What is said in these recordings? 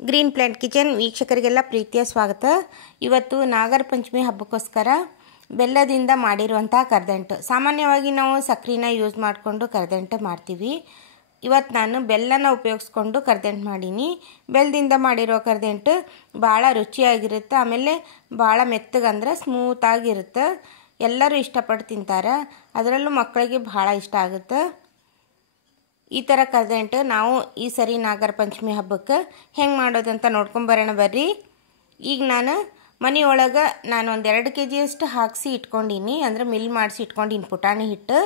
Green plant kitchen ವೀಕ್ಷಕರಿಗೆಲ್ಲ ಪ್ರೀತಿಯ ಸ್ವಾಗತ. ಇವತ್ತು ನಾಗರ ಪಂಚಮಿ ಹಬ್ಬಕ್ಕೋಸ್ಕರ ಬೆಲ್ಲದಿಂದ ಮಾಡಿರುವಂಥ ಕರದಂಟು. ಸಾಮಾನ್ಯವಾಗಿ ನಾವು ಸಕ್ಕರೆನ ಯೂಸ್ ಮಾಡಿಕೊಂಡು ಕರದಂಟು ಮಾಡ್ತೀವಿ. ಇವತ್ತು ನಾನು ಬೆಲ್ಲನ ಉಪಯೋಗಿಸ್ಕೊಂಡು ಕರದಂಟು ಮಾಡೀನಿ. ಬೆಲ್ಲದಿಂದ ಮಾಡಿರೋ ಕರದಂಟು ಭಾಳ ರುಚಿಯಾಗಿರುತ್ತೆ, ಆಮೇಲೆ ಭಾಳ ಮೆತ್ತಗಂದ್ರೆ ಸ್ಮೂತಾಗಿರುತ್ತೆ. ಎಲ್ಲರೂ ಇಷ್ಟಪಟ್ಟು ತಿಂತಾರೆ, ಅದರಲ್ಲೂ ಮಕ್ಕಳಿಗೆ ಭಾಳ ಇಷ್ಟ ಆಗುತ್ತೆ. ಈ ಥರ ಕರದಂಟು ನಾವು ಈ ಸರಿ ನಾಗರ ಪಂಚಮಿ ಹಬ್ಬಕ್ಕೆ ಹೆಂಗೆ ಮಾಡೋದಂತ ನೋಡ್ಕೊಂಬರೋಣ ಬರ್ರಿ. ಈಗ ನಾನು ಮನೆಯೊಳಗೆ ಒಂದು 2 kg ಅಷ್ಟು ಹಾಕಿಸಿ ಇಟ್ಕೊಂಡೀನಿ, ಅಂದರೆ ಮಿಲ್ ಮಾಡಿಸಿ ಇಟ್ಕೊಂಡಿನಿ ಪುಟಾಣಿ ಹಿಟ್ಟು.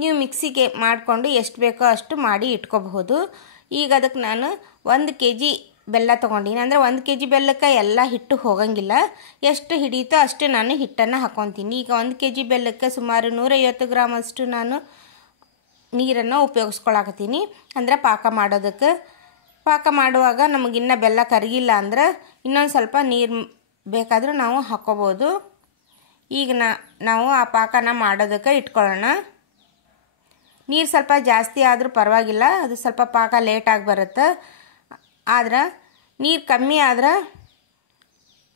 ನೀವು ಮಿಕ್ಸಿಗೆ ಮಾಡಿಕೊಂಡು ಎಷ್ಟು ಬೇಕೋ ಅಷ್ಟು ಮಾಡಿ ಇಟ್ಕೋಬಹುದು. ಈಗ ಅದಕ್ಕೆ ನಾನು 1 kg ಬೆಲ್ಲ ತೊಗೊಂಡೀನಿ. ಅಂದರೆ 1 kg ಬೆಲ್ಲಕ್ಕೆ ಎಲ್ಲ ಹಿಟ್ಟು ಹೋಗಂಗಿಲ್ಲ, ಎಷ್ಟು ಹಿಡಿಯುತ್ತೋ ಅಷ್ಟು ನಾನು ಹಿಟ್ಟನ್ನು ಹಾಕ್ಕೊತೀನಿ. ಈಗ 1 kg ಬೆಲ್ಲಕ್ಕೆ ಸುಮಾರು 150 ಗ್ರಾಮ್ ಅಷ್ಟು ನಾನು ನೀರನ್ನು ಉಪಯೋಗಿಸ್ಕೊಳಕತ್ತೀನಿ. ಅಂದರೆ ಪಾಕ ಮಾಡೋದಕ್ಕೆ. ಪಾಕ ಮಾಡುವಾಗ ನಮಗಿನ್ನ ಬೆಲ್ಲ ಕರಗಿಲ್ಲ ಅಂದ್ರೆ ಇನ್ನೊಂದು ಸ್ವಲ್ಪ ನೀರು ಬೇಕಾದರೂ ನಾವು ಹಾಕ್ಕೋಬೋದು. ಈಗ ನಾವು ಆ ಪಾಕನ ಮಾಡೋದಕ್ಕೆ ಇಟ್ಕೊಳ್ಳೋಣ. ನೀರು ಸ್ವಲ್ಪ ಜಾಸ್ತಿ ಆದರೂ ಪರವಾಗಿಲ್ಲ, ಅದು ಸ್ವಲ್ಪ ಪಾಕ ಲೇಟಾಗಿ ಬರುತ್ತೆ. ಆದ್ರೆ ನೀರು ಕಮ್ಮಿ ಆದ್ರೆ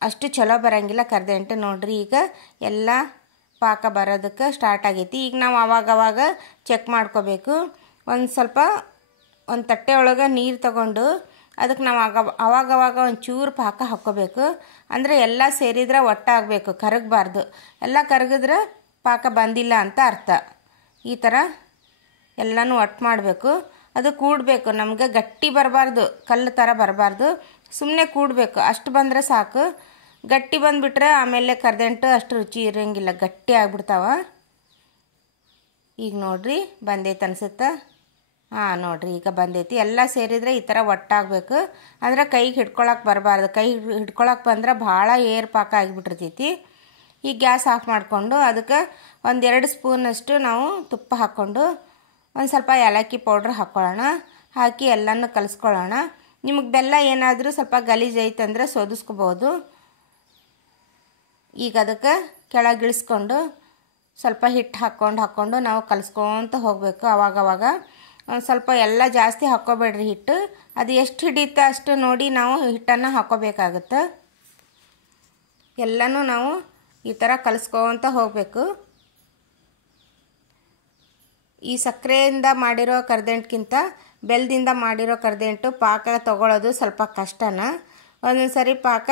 ಅಷ್ಟು ಚಲೋ ಬರೋಂಗಿಲ್ಲ ಕರದಂಟು. ನೋಡ್ರಿ, ಈಗ ಎಲ್ಲ ಪಾಕ ಬರೋದಕ್ಕೆ ಸ್ಟಾರ್ಟ್ ಆಗೈತಿ. ಈಗ ನಾವು ಅವಾಗವಾಗ ಚೆಕ್ ಮಾಡ್ಕೋಬೇಕು. ಒಂದು ತಟ್ಟೆ ಒಳಗೆ ನೀರು ತಗೊಂಡು ಅದಕ್ಕೆ ನಾವು ಅವಾಗವಾಗ ಒಂದು ಚೂರು ಪಾಕ ಹಾಕ್ಕೋಬೇಕು. ಅಂದರೆ ಎಲ್ಲ ಸೇರಿದ್ರೆ ಒಟ್ಟಾಗಬೇಕು, ಕರಗಬಾರ್ದು. ಎಲ್ಲ ಕರಗಿದ್ರೆ ಪಾಕ ಬಂದಿಲ್ಲ ಅಂತ ಅರ್ಥ. ಈ ಥರ ಎಲ್ಲನೂ ಒಟ್ಟು ಮಾಡಬೇಕು. ಅದು ಕೂಡಬೇಕು, ನಮಗೆ ಗಟ್ಟಿ ಬರಬಾರ್ದು, ಕಲ್ಲು ಥರ ಬರಬಾರ್ದು, ಸುಮ್ಮನೆ ಕೂಡಬೇಕು. ಅಷ್ಟು ಬಂದರೆ ಸಾಕು. ಗಟ್ಟಿ ಬಂದುಬಿಟ್ರೆ ಆಮೇಲೆ ಕರದಂಟು ಅಷ್ಟು ರುಚಿ ಇರೋಂಗಿಲ್ಲ, ಗಟ್ಟಿ ಆಗಿಬಿಡ್ತಾವ. ಈಗ ನೋಡ್ರಿ ಬಂದೈತೆ ಅನ್ಸುತ್ತೆ. ನೋಡ್ರಿ ಈಗ ಬಂದೈತಿ. ಎಲ್ಲ ಸೇರಿದರೆ ಈ ಥರ ಒಟ್ಟಾಗಬೇಕು. ಅಂದರೆ ಕೈಗೆ ಹಿಡ್ಕೊಳಕ್ಕೆ ಬರಬಾರ್ದು. ಕೈ ಹಿಡ್ಕೊಳಕ್ಕೆ ಬಂದ್ರೆ ಭಾಳ ಏರ್ ಪಾಕ ಆಗಿಬಿಟ್ಟಿರ್ತೈತಿ. ಈಗ ಗ್ಯಾಸ್ ಆಫ್ ಮಾಡಿಕೊಂಡು ಅದಕ್ಕೆ 1-2 ಸ್ಪೂನಷ್ಟು ನಾವು ತುಪ್ಪ ಹಾಕ್ಕೊಂಡು ಒಂದು ಸ್ವಲ್ಪ ಏಲಕ್ಕಿ ಪೌಡ್ರ್ ಹಾಕ್ಕೊಳ್ಳೋಣ. ಹಾಕಿ ಎಲ್ಲನೂ ಕಲಿಸ್ಕೊಳ್ಳೋಣ. ನಿಮಗೆ ಬೆಲ್ಲ ಏನಾದರೂ ಸ್ವಲ್ಪ ಗಲೀಜು ಐತಂದ್ರೆ ಸೋದಿಸ್ಕೋಬೋದು. ಈಗ ಅದಕ್ಕೆ ಕೆಳಗೆ ಇಳಿಸ್ಕೊಂಡು ಸ್ವಲ್ಪ ಹಿಟ್ಟು ಹಾಕ್ಕೊಂಡು ನಾವು ಕಲಿಸ್ಕೊತ ಹೋಗಬೇಕು. ಅವಾಗವಾಗ ಒಂದು ಸ್ವಲ್ಪ ಎಲ್ಲ ಜಾಸ್ತಿ ಹಾಕ್ಕೋಬೇಡ್ರಿ ಹಿಟ್ಟು. ಅದು ಎಷ್ಟು ಹಿಡಿಯುತ್ತೆ ಅಷ್ಟು ನೋಡಿ ನಾವು ಹಿಟ್ಟನ್ನು ಹಾಕ್ಕೋಬೇಕಾಗುತ್ತೆ. ಎಲ್ಲನೂ ನಾವು ಈ ಥರ ಕಲಿಸ್ಕೊತ ಹೋಗಬೇಕು. ಈ ಸಕ್ಕರೆಯಿಂದ ಮಾಡಿರೋ ಕರದಂಟ್ಗಿಂತ ಬೆಲ್ಲದಿಂದ ಮಾಡಿರೋ ಕರದಂಟು ಪಾಕ ತಗೊಳ್ಳೋದು ಸ್ವಲ್ಪ ಕಷ್ಟನ. ಒಂದೊಂದು ಸರಿ ಪಾಕ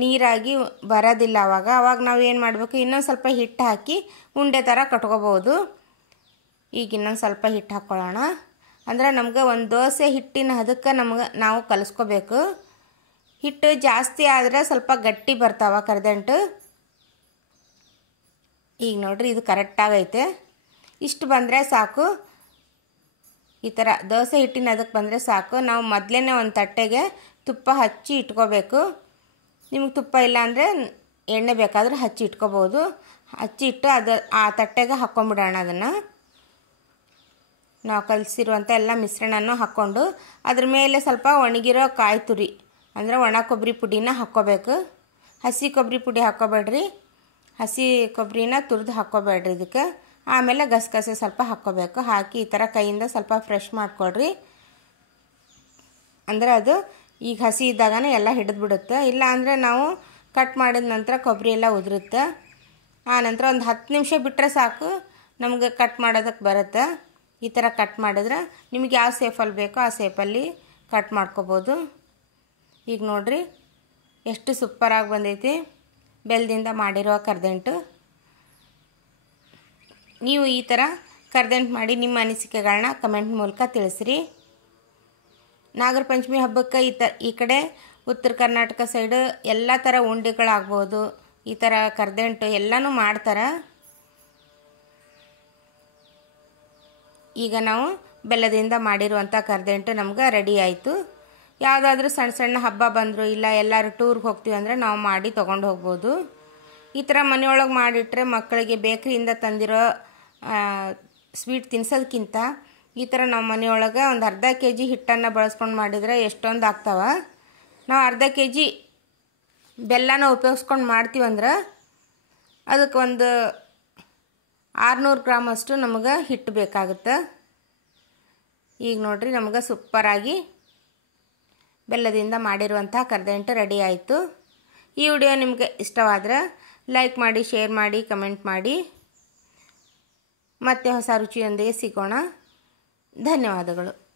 ನೀರಾಗಿ ಬರೋದಿಲ್ಲ. ಅವಾಗ ನಾವು ಏನು ಮಾಡಬೇಕು, ಇನ್ನೊಂದು ಸ್ವಲ್ಪ ಹಿಟ್ಟು ಹಾಕಿ ಉಂಡೆ ಥರ ಕಟ್ಕೋಬೋದು. ಈಗ ಇನ್ನೊಂದು ಸ್ವಲ್ಪ ಹಿಟ್ಟು ಹಾಕ್ಕೊಳ್ಳೋಣ. ಅಂದರೆ ನಮ್ಗೆ ಒಂದು ದೋಸೆ ಹಿಟ್ಟಿನ ಅದಕ್ಕೆ ನಾವು ಕಲಿಸ್ಕೋಬೇಕು. ಹಿಟ್ಟು ಜಾಸ್ತಿ ಆದರೆ ಸ್ವಲ್ಪ ಗಟ್ಟಿ ಬರ್ತಾವ ಕರದಂಟು. ಈಗ ನೋಡ್ರಿ, ಇದು ಕರೆಕ್ಟಾಗೈತೆ. ಇಷ್ಟು ಬಂದರೆ ಸಾಕು. ಈ ಥರ ದೋಸೆ ಹಿಟ್ಟಿನ ಅದಕ್ಕೆ ಬಂದರೆ ಸಾಕು. ನಾವು ಮೊದಲೇ ಒಂದು ತಟ್ಟೆಗೆ ತುಪ್ಪ ಹಚ್ಚಿ ಇಟ್ಕೋಬೇಕು. ನಿಮಗೆ ತುಪ್ಪ ಇಲ್ಲ ಅಂದರೆ ಎಣ್ಣೆ ಬೇಕಾದರೂ ಹಚ್ಚಿ ಇಟ್ಕೋಬೋದು. ಹಚ್ಚಿ ಇಟ್ಟು ಆ ತಟ್ಟೆಗೆ ಹಾಕ್ಕೊಂಬಿಡೋಣ. ಅದನ್ನು ನಾವು ಕಲಿಸಿರುವಂಥ ಎಲ್ಲ ಮಿಶ್ರಣನೂ ಹಾಕ್ಕೊಂಡು ಅದ್ರ ಮೇಲೆ ಸ್ವಲ್ಪ ಒಣಗಿರೋ ಕಾಯಿ ತುರಿ ಅಂದರೆ ಒಣ ಕೊಬ್ಬರಿ ಪುಡಿನ ಹಾಕ್ಕೋಬೇಕು. ಹಸಿ ಕೊಬ್ಬರಿ ಪುಡಿ ಹಾಕ್ಕೋಬೇಡ್ರಿ, ಹಸಿ ಕೊಬ್ಬರಿನ ತುರಿದು ಹಾಕ್ಕೋಬೇಡ್ರಿ ಇದಕ್ಕೆ. ಆಮೇಲೆ ಗಸಗಸೆ ಸ್ವಲ್ಪ ಹಾಕ್ಕೋಬೇಕು. ಹಾಕಿ ಈ ಥರ ಕೈಯಿಂದ ಸ್ವಲ್ಪ ಫ್ರೆಶ್ ಮಾಡಿಕೊಡ್ರಿ. ಅಂದರೆ ಅದು ಈಗ ಹಸಿ ಇದ್ದಾಗನೇ ಎಲ್ಲ ಹಿಡಿದು ಬಿಡುತ್ತೆ. ಇಲ್ಲ ಅಂದರೆ ನಾವು ಕಟ್ ಮಾಡಿದ ನಂತರ ಕೊಬ್ಬರಿ ಎಲ್ಲ ಉದುರುತ್ತೆ. ಆನಂತರ ಒಂದು 10 ನಿಮಿಷ ಬಿಟ್ಟರೆ ಸಾಕು, ನಮಗೆ ಕಟ್ ಮಾಡೋದಕ್ಕೆ ಬರುತ್ತೆ. ಈ ಥರ ಕಟ್ ಮಾಡಿದ್ರೆ ನಿಮಗೆ ಯಾವ ಸೇಫಲ್ಲಿ ಬೇಕೋ ಆ ಸೇಫಲ್ಲಿ ಕಟ್ ಮಾಡ್ಕೋಬೋದು. ಈಗ ನೋಡಿರಿ ಎಷ್ಟು ಸೂಪರಾಗಿ ಬಂದೈತಿ ಬೆಲ್ಲದಿಂದ ಮಾಡಿರೋ ಕರದಂಟು. ನೀವು ಈ ಥರ ಕರದಂಟು ಮಾಡಿ ನಿಮ್ಮ ಅನಿಸಿಕೆಗಳನ್ನ ಕಮೆಂಟ್ ಮೂಲಕ ತಿಳಿಸ್ರಿ. ನಾಗರ ಪಂಚಮಿ ಹಬ್ಬಕ್ಕೆ ಈ ಕಡೆ ಉತ್ತರ ಕರ್ನಾಟಕ ಸೈಡು ಎಲ್ಲ ಥರ ಉಂಡೆಗಳಾಗ್ಬೋದು. ಈ ಥರ ಕರದಂಟು ಎಲ್ಲನೂ ಮಾಡ್ತಾರೆ. ಈಗ ನಾವು ಬೆಲ್ಲದಿಂದ ಮಾಡಿರುವಂಥ ಕರದಂಟು ನಮ್ಗೆ ರೆಡಿ ಆಯಿತು. ಯಾವುದಾದ್ರೂ ಸಣ್ಣ ಸಣ್ಣ ಹಬ್ಬ ಬಂದರು, ಇಲ್ಲ ಎಲ್ಲರೂ ಟೂರ್ಗೆ ಹೋಗ್ತೀವಿ ಅಂದರೆ ನಾವು ಮಾಡಿ ತೊಗೊಂಡು ಹೋಗ್ಬೋದು. ಈ ಥರ ಮನೆಯೊಳಗೆ ಮಾಡಿಟ್ರೆ ಮಕ್ಕಳಿಗೆ ಬೇಕ್ರಿಯಿಂದ ತಂದಿರೋ ಸ್ವೀಟ್ ತಿನ್ಸೋದಕ್ಕಿಂತ ಈ ಥರ ನಾವು ಮನೆಯೊಳಗೆ ಒಂದು ಅರ್ಧ kg ಹಿಟ್ಟನ್ನು ಬಳಸ್ಕೊಂಡು ಮಾಡಿದರೆ ಎಷ್ಟೊಂದು ಆಗ್ತಾವ. ನಾವು ಅರ್ಧ kg ಬೆಲ್ಲನ ಉಪಯೋಗಿಸ್ಕೊಂಡು ಮಾಡ್ತೀವಂದ್ರೆ ಅದಕ್ಕೆ ಒಂದು 600 ಗ್ರಾಮ್ ಅಷ್ಟು ನಮಗೆ ಹಿಟ್ಟು ಬೇಕಾಗುತ್ತೆ. ಈಗ ನೋಡ್ರಿ, ನಮಗೆ ಸೂಪರಾಗಿ ಬೆಲ್ಲದಿಂದ ಮಾಡಿರುವಂಥ ಕರದಂಟು ರೆಡಿ ಆಯಿತು. ಈ ವಿಡಿಯೋ ನಿಮಗೆ ಇಷ್ಟವಾದರೆ ಲೈಕ್ ಮಾಡಿ, ಶೇರ್ ಮಾಡಿ, ಕಮೆಂಟ್ ಮಾಡಿ. ಮತ್ತೆ ಹೊಸ ರುಚಿಯೊಂದಿಗೆ ಸಿಗೋಣ. ಧನ್ಯವಾದಗಳು.